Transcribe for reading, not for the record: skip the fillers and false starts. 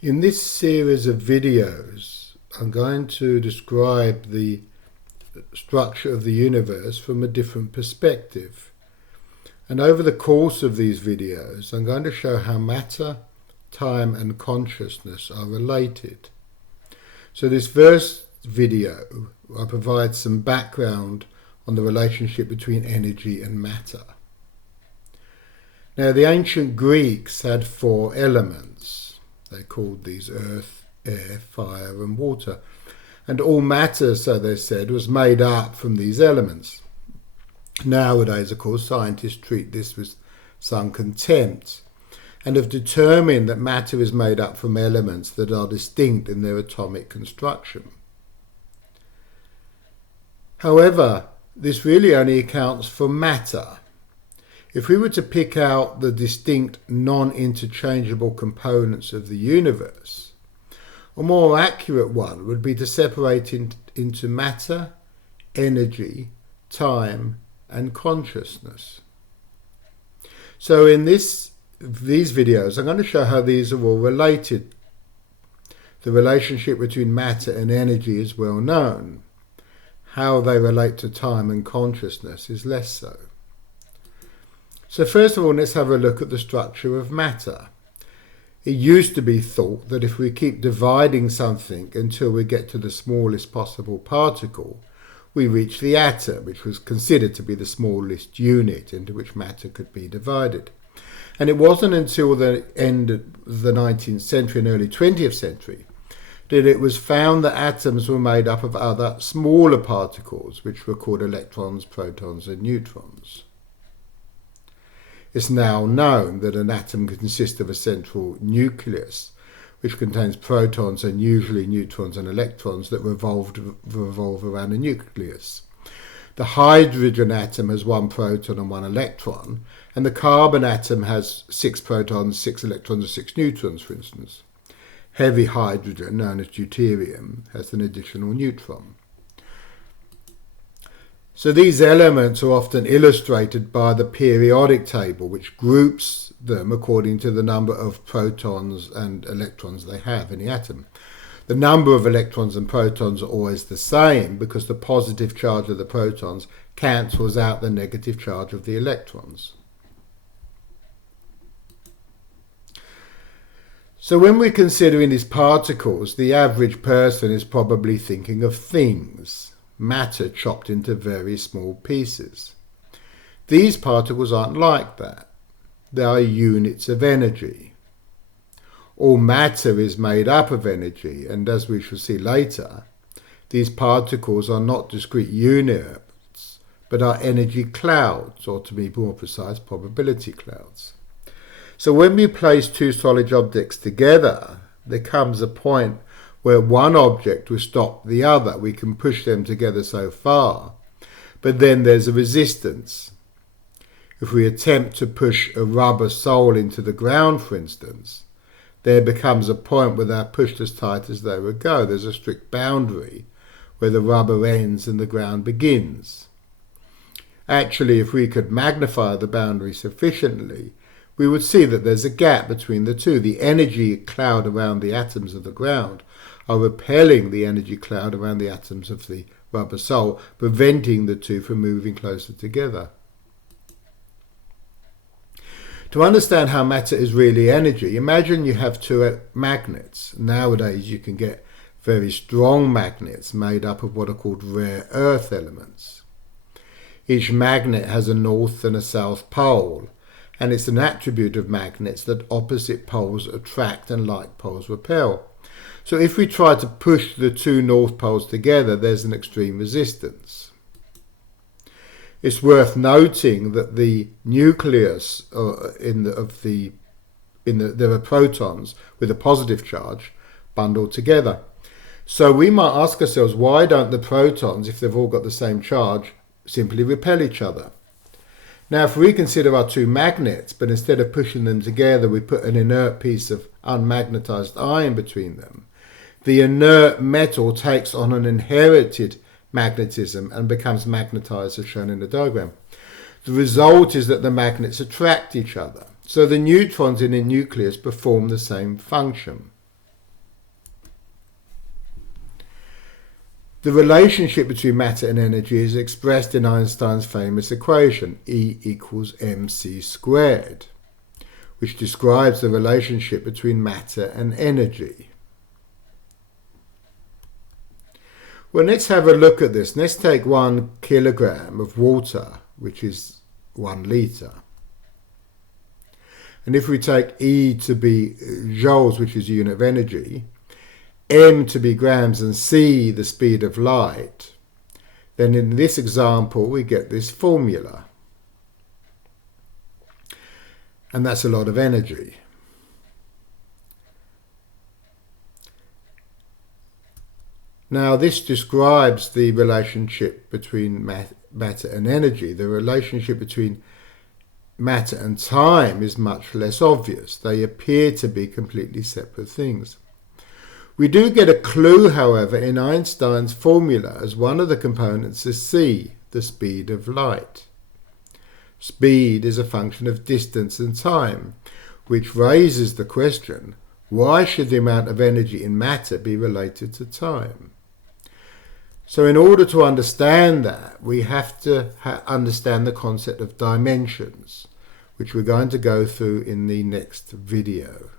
In this series of videos, I'm going to describe the structure of the universe from a different perspective. And over the course of these videos, I'm going to show how matter, time and consciousness are related. So this first video, I provide some background on the relationship between energy and matter. Now, the ancient Greeks had 4 elements. They called these earth, air, fire and water. And all matter, so they said, was made up from these elements. Nowadays, of course, scientists treat this with some contempt and have determined that matter is made up from elements that are distinct in their atomic construction. However, this really only accounts for matter. If we were to pick out the distinct non-interchangeable components of the universe, a more accurate one would be to separate into matter, energy, time and consciousness. So in these videos, I'm going to show how these are all related. The relationship between matter and energy is well known. How they relate to time and consciousness is less so. So first of all, let's have a look at the structure of matter. It used to be thought that if we keep dividing something until we get to the smallest possible particle, we reach the atom, which was considered to be the smallest unit into which matter could be divided. And it wasn't until the end of the 19th century and early 20th century that it was found that atoms were made up of other smaller particles, which were called electrons, protons and neutrons. It's now known that an atom consists of a central nucleus, which contains protons and usually neutrons and electrons that revolve around a nucleus. The hydrogen atom has 1 proton and 1 electron, and the carbon atom has 6 protons, 6 electrons and 6 neutrons, for instance. Heavy hydrogen, known as deuterium, has an additional neutron. So these elements are often illustrated by the periodic table, which groups them according to the number of protons and electrons they have in the atom. The number of electrons and protons are always the same because the positive charge of the protons cancels out the negative charge of the electrons. So when we're considering these particles, the average person is probably thinking of things. Matter chopped into very small pieces. These particles aren't like that. They are units of energy. All matter is made up of energy, and as we shall see later, these particles are not discrete units, but are energy clouds, or to be more precise, probability clouds. So when we place 2 solid objects together, there comes a point where one object will stop the other. We can push them together so far, but then there's a resistance. If we attempt to push a rubber sole into the ground, for instance, there becomes a point where they're pushed as tight as they would go. There's a strict boundary where the rubber ends and the ground begins. Actually, if we could magnify the boundary sufficiently, we would see that there's a gap between the two. The energy cloud around the atoms of the ground are repelling the energy cloud around the atoms of the rubber sole, preventing the two from moving closer together. To understand how matter is really energy, imagine you have 2 magnets. Nowadays you can get very strong magnets made up of what are called rare earth elements. Each magnet has a north and a south pole, and it's an attribute of magnets that opposite poles attract and like poles repel. So if we try to push the 2 north poles together, there's an extreme resistance. It's worth noting that the nucleus there are protons with a positive charge bundled together. So we might ask ourselves, why don't the protons, if they've all got the same charge, simply repel each other? Now, if we consider our 2 magnets, but instead of pushing them together, we put an inert piece of unmagnetized iron between them, the inert metal takes on an inherited magnetism and becomes magnetized as shown in the diagram. The result is that the magnets attract each other. So the neutrons in a nucleus perform the same function. The relationship between matter and energy is expressed in Einstein's famous equation, E equals mc squared, which describes the relationship between matter and energy. Well, let's have a look at this. Let's take 1 kilogram of water, which is 1 litre. And if we take E to be joules, which is a unit of energy, M to be grams, and C the speed of light, then in this example we get this formula. And that's a lot of energy. Now this describes the relationship between matter and energy. The relationship between matter and time is much less obvious. They appear to be completely separate things. We do get a clue, however, in Einstein's formula, as one of the components is c, the speed of light. Speed is a function of distance and time, which raises the question, why should the amount of energy in matter be related to time? So in order to understand that, we have to understand the concept of dimensions, which we're going to go through in the next video.